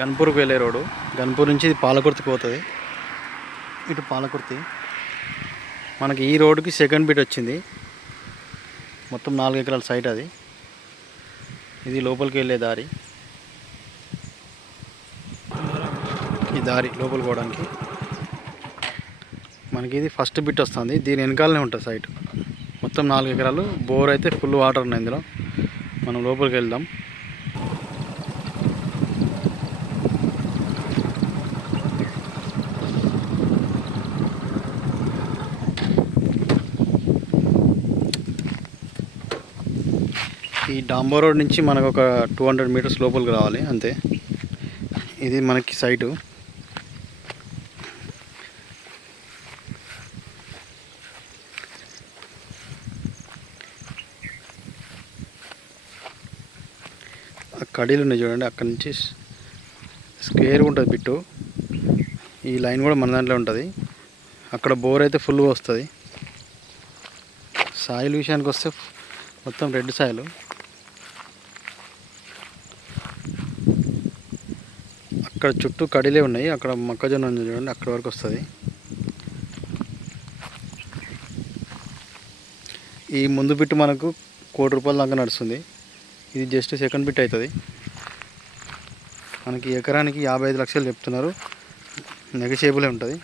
గన్పూర్కి వెళ్ళే రోడ్డు. గన్పూర్ నుంచి ఇది పాలకుర్తికి పోతుంది. ఇటు పాలకుర్తి. మనకి ఈ రోడ్డుకి సెకండ్ బిట్ వచ్చింది. మొత్తం నాలుగు ఎకరాల సైట్ అది. ఇది లోపలికి వెళ్ళే దారి. ఈ దారి లోపలికి పోవడానికి. మనకి ఇది ఫస్ట్ బిట్ వస్తుంది. దీని వెనకాలనే ఉంటుంది సైట్ మొత్తం నాలుగు ఎకరాలు. బోర్ అయితే ఫుల్ వాటర్ ఉన్నాయి ఇందులో. మనం లోపలికి వెళ్దాం. ఈ డాంబో రోడ్ నుంచి మనకు ఒక టూ హండ్రెడ్ మీటర్స్ లోపలికి రావాలి అంతే. ఇది మనకి సైటు. ఆ కడీలు ఉన్నాయి చూడండి అక్కడ నుంచి స్క్వేర్ ఉంటుంది బిట్టు. ఈ లైన్ కూడా మన దాంట్లో ఉంటుంది. అక్కడ బోర్ అయితే ఫుల్గా వస్తుంది. సాయిల్ విషయానికి వస్తే మొత్తం రెడ్ సాయిలు. ఇక్కడ చుట్టూ కడిలే ఉన్నాయి. అక్కడ మొక్కజొన్న ఉంది చూడండి అక్కడ వరకు వస్తుంది. ఈ ముందు బిట్టు మనకు కోటి రూపాయల దాకా నడుస్తుంది. ఇది జస్ట్ సెకండ్ బిట్ అవుతుంది. మనకి ఎకరానికి యాభై ఐదు లక్షలు చెప్తున్నారు. నెగషియబులే ఉంటుంది.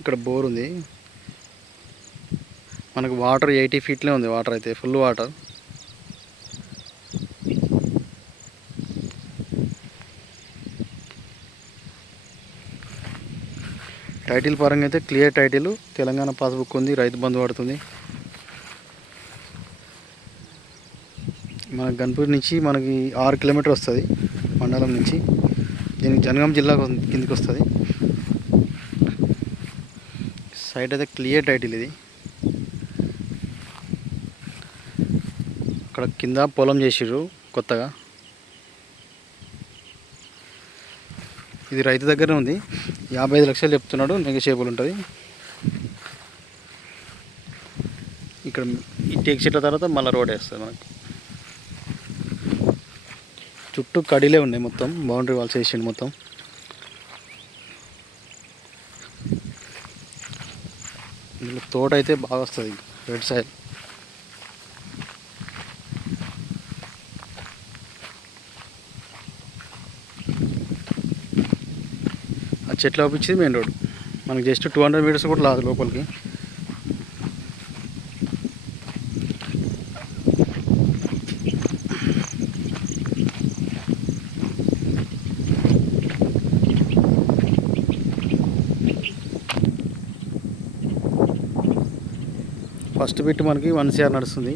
ఇక్కడ బోర్ ఉంది. మనకు వాటర్ ఎయిటీ ఫీట్లే ఉంది వాటర్ అయితే ఫుల్ వాటర్. టైటిల్ పరంగా అయితే క్లియర్ టైటిల్ తెలంగాణ పాస్బుక్ ఉంది రైతు బంధు పడుతుంది. మన గన్పూర్ నుంచి మనకి ఆరు కిలోమీటర్ వస్తుంది మండలం నుంచి. దీనికి జనగాం జిల్లా కిందికి వస్తుంది. సైట్ అయితే క్లియర్ టైటిల్ ఇది. అక్కడ కింద పొలం చేసిర్రు కొత్తగా. ఇది రైతు దగ్గర ఉంది. యాభై ఐదు లక్షలు చెప్తున్నాడు నెగోషియబుల్ ఉంటుంది. ఇక్కడ ఈ టేక్ చెట్ల తర్వాత మళ్ళీ రోడ్ వేస్తుంది మనకి. చుట్టూ కడిలే ఉన్నాయి మొత్తం బౌండరీ వాల్స్ వేసిండు మొత్తం. ఇందులో తోట అయితే బాగా వస్తుంది రెడ్ సైడ్ ఆ చెట్లు ఆపించింది మెయిన్ రోడ్. మనకి జస్ట్ టూ హండ్రెడ్ మీటర్స్ కూడా లాదు లోపలికి. ఫస్ట్ బిట్ మనకి వన్ సిఆర్ నడుస్తుంది.